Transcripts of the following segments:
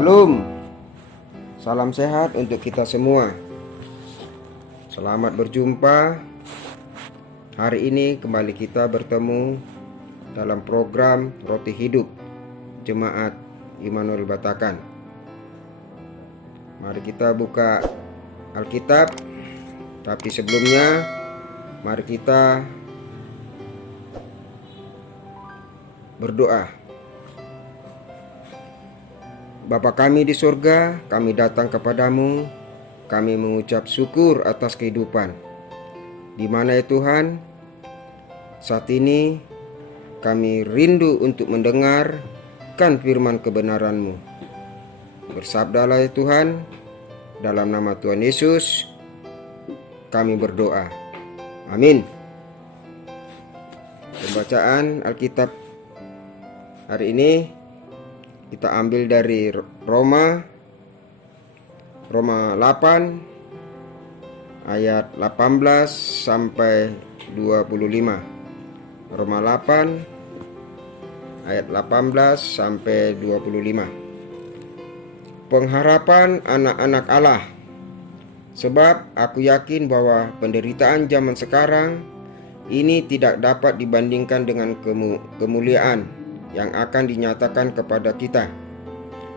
Shalom, salam sehat untuk kita semua. Selamat berjumpa. Hari ini kembali kita bertemu dalam program Roti Hidup Jemaat Immanuel Batakan. Mari kita buka Alkitab. Tapi sebelumnya, mari kita berdoa. Bapa kami di surga, kami datang kepadamu, kami mengucap syukur atas kehidupan. Di mana ya Tuhan, saat ini kami rindu untuk mendengarkan firman kebenaran-Mu. Bersabdalah ya Tuhan, dalam nama Tuhan Yesus kami berdoa. Amin. Pembacaan Alkitab hari ini kita ambil dari Roma 8 ayat 18 sampai 25. Roma 8 ayat 18 sampai 25. Pengharapan anak-anak Allah. Sebab aku yakin bahwa penderitaan zaman sekarang ini tidak dapat dibandingkan dengan kemuliaan yang akan dinyatakan kepada kita.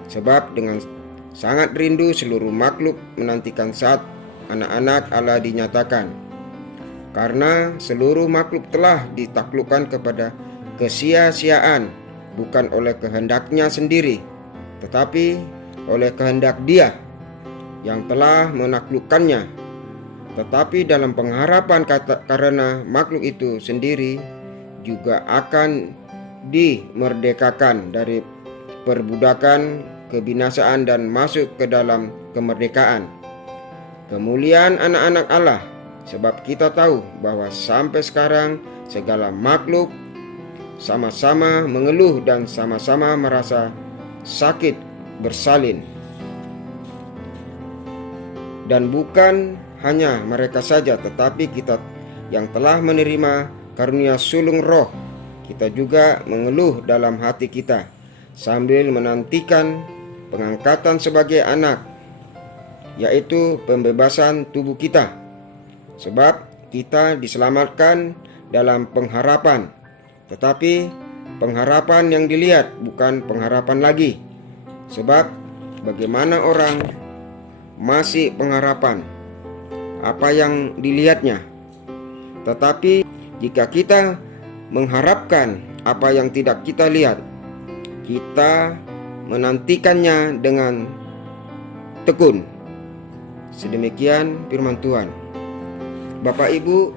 Sebab dengan sangat rindu seluruh makhluk menantikan saat anak-anak Allah dinyatakan. Karena seluruh makhluk telah ditaklukkan kepada kesia-siaan, bukan oleh kehendaknya sendiri, tetapi oleh kehendak Dia yang telah menaklukkannya. Tetapi dalam pengharapan karena makhluk itu sendiri juga akan dimerdekakan dari perbudakan kebinasaan dan masuk ke dalam kemerdekaan. Kemuliaan anak-anak Allah, sebab kita tahu bahwa sampai sekarang segala makhluk sama-sama mengeluh dan sama-sama merasa sakit bersalin. Dan bukan hanya mereka saja, tetapi kita yang telah menerima karunia sulung roh, kita juga mengeluh dalam hati kita sambil menantikan pengangkatan sebagai anak, yaitu pembebasan tubuh kita. Sebab kita diselamatkan dalam pengharapan, tetapi pengharapan yang dilihat bukan pengharapan lagi. Sebab bagaimana orang masih pengharapan apa yang dilihatnya? Tetapi jika kita mengharapkan apa yang tidak kita lihat, kita menantikannya dengan tekun. Sedemikian firman Tuhan. Bapak Ibu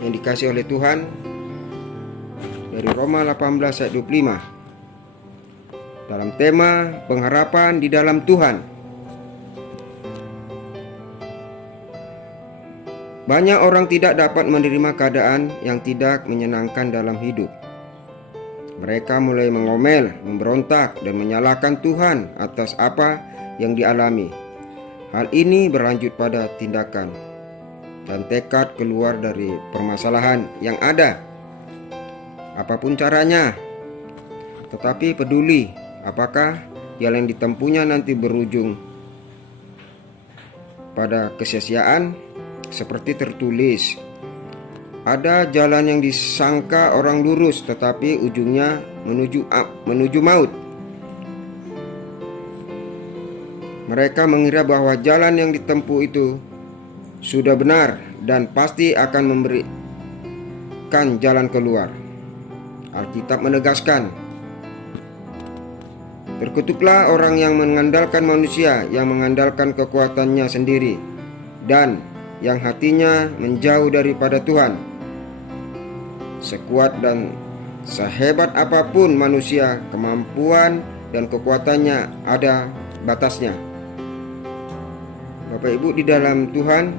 yang dikasihi oleh Tuhan, dari Roma 18 ayat 25 dalam tema pengharapan di dalam Tuhan. Banyak orang tidak dapat menerima keadaan yang tidak menyenangkan dalam hidup. Mereka mulai mengomel, memberontak, dan menyalahkan Tuhan atas apa yang dialami. Hal ini berlanjut pada tindakan dan tekad keluar dari permasalahan yang ada, apapun caranya. Tetapi peduli apakah jalan yang ditempuhnya nanti berujung pada kesia-siaan. Seperti tertulis, ada jalan yang disangka orang lurus, tetapi ujungnya menuju maut. Mereka mengira bahwa jalan yang ditempuh itu sudah benar dan pasti akan memberikan jalan keluar. Alkitab menegaskan, terkutuklah orang yang mengandalkan manusia, yang mengandalkan kekuatannya sendiri, dan yang hatinya menjauh daripada Tuhan. Sekuat dan sehebat apapun manusia, kemampuan dan kekuatannya ada batasnya. Bapak Ibu di dalam Tuhan,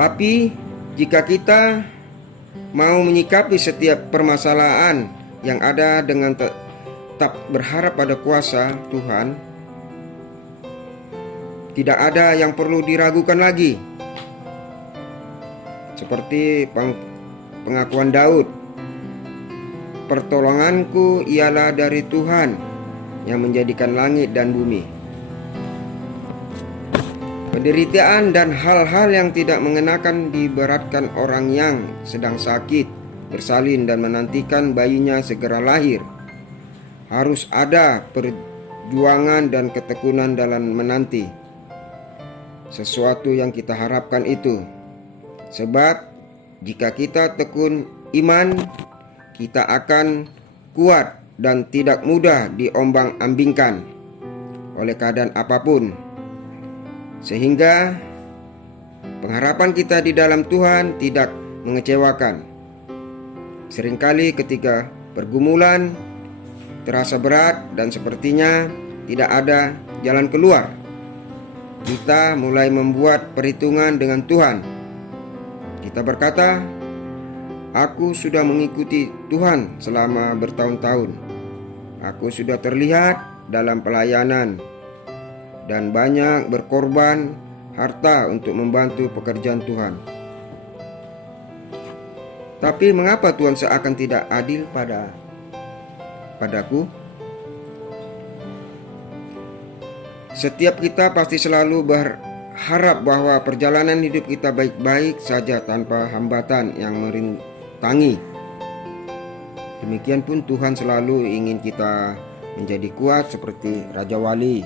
tapi jika kita mau menyikapi setiap permasalahan yang ada dengan tetap berharap pada kuasa Tuhan, tidak ada yang perlu diragukan lagi. Seperti pengakuan Daud, pertolonganku ialah dari Tuhan yang menjadikan langit dan bumi. Penderitaan dan hal-hal yang tidak mengenakan diberatkan orang yang sedang sakit, bersalin dan menantikan bayinya segera lahir. Harus ada perjuangan dan ketekunan dalam menanti sesuatu yang kita harapkan itu. Sebab jika kita tekun iman, kita akan kuat dan tidak mudah diombang-ambingkan oleh keadaan apapun. Sehingga pengharapan kita di dalam Tuhan tidak mengecewakan. Seringkali ketika pergumulan terasa berat dan sepertinya tidak ada jalan keluar, kita mulai membuat perhitungan dengan Tuhan. Kita berkata, "Aku sudah mengikuti Tuhan selama bertahun-tahun. Aku sudah terlihat dalam pelayanan dan banyak berkorban harta untuk membantu pekerjaan Tuhan. Tapi mengapa Tuhan seakan tidak adil padaku?" Setiap kita pasti selalu berharap bahwa perjalanan hidup kita baik-baik saja tanpa hambatan yang merintangi. Demikian pun Tuhan selalu ingin kita menjadi kuat seperti Raja Wali,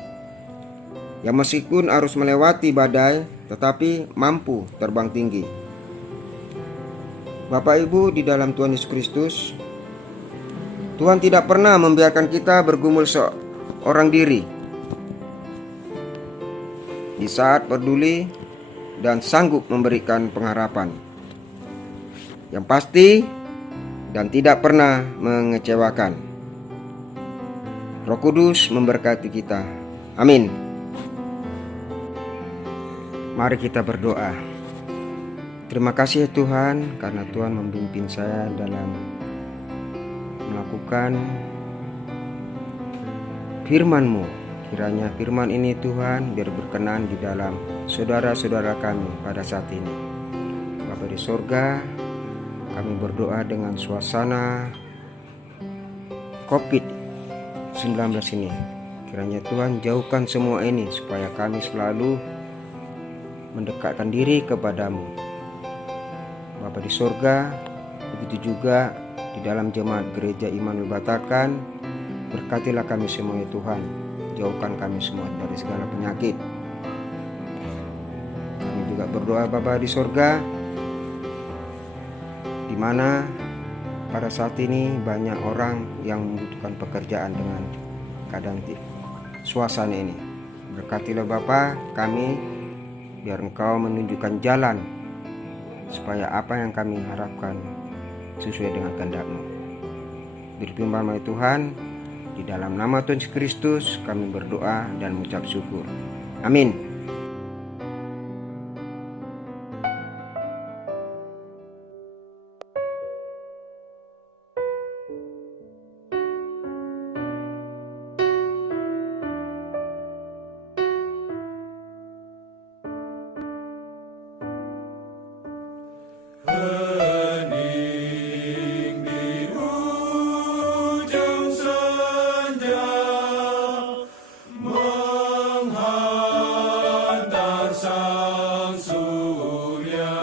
yang meskipun harus melewati badai tetapi mampu terbang tinggi. Bapak Ibu di dalam Tuhan Yesus Kristus, Tuhan tidak pernah membiarkan kita bergumul seorang diri. Di saat peduli dan sanggup memberikan pengharapan yang pasti dan tidak pernah mengecewakan. Roh Kudus memberkati kita. Amin. Mari kita berdoa. Terima kasih ya Tuhan, karena Tuhan membimbing saya dalam melakukan firman-Mu. Kiranya firman ini Tuhan biar berkenan di dalam saudara-saudara kami pada saat ini. Bapa di sorga, kami berdoa dengan suasana COVID-19 ini. Kiranya Tuhan jauhkan semua ini supaya kami selalu mendekatkan diri kepadamu. Bapa di sorga, begitu juga di dalam jemaat gereja Immanuel Batalkan, berkatilah kami semua ya Tuhan. Jauhkan kami semua dari segala penyakit. Kami juga berdoa Bapa di sorga, di mana pada saat ini banyak orang yang membutuhkan pekerjaan dengan keadaan suasana ini. Berkatilah Bapa kami, biar Engkau menunjukkan jalan supaya apa yang kami harapkan sesuai dengan kehendak-Mu. Berfirman Tuhan, di dalam nama Tuhan Yesus Kristus kami berdoa dan mengucap syukur. Amin. Sang Surya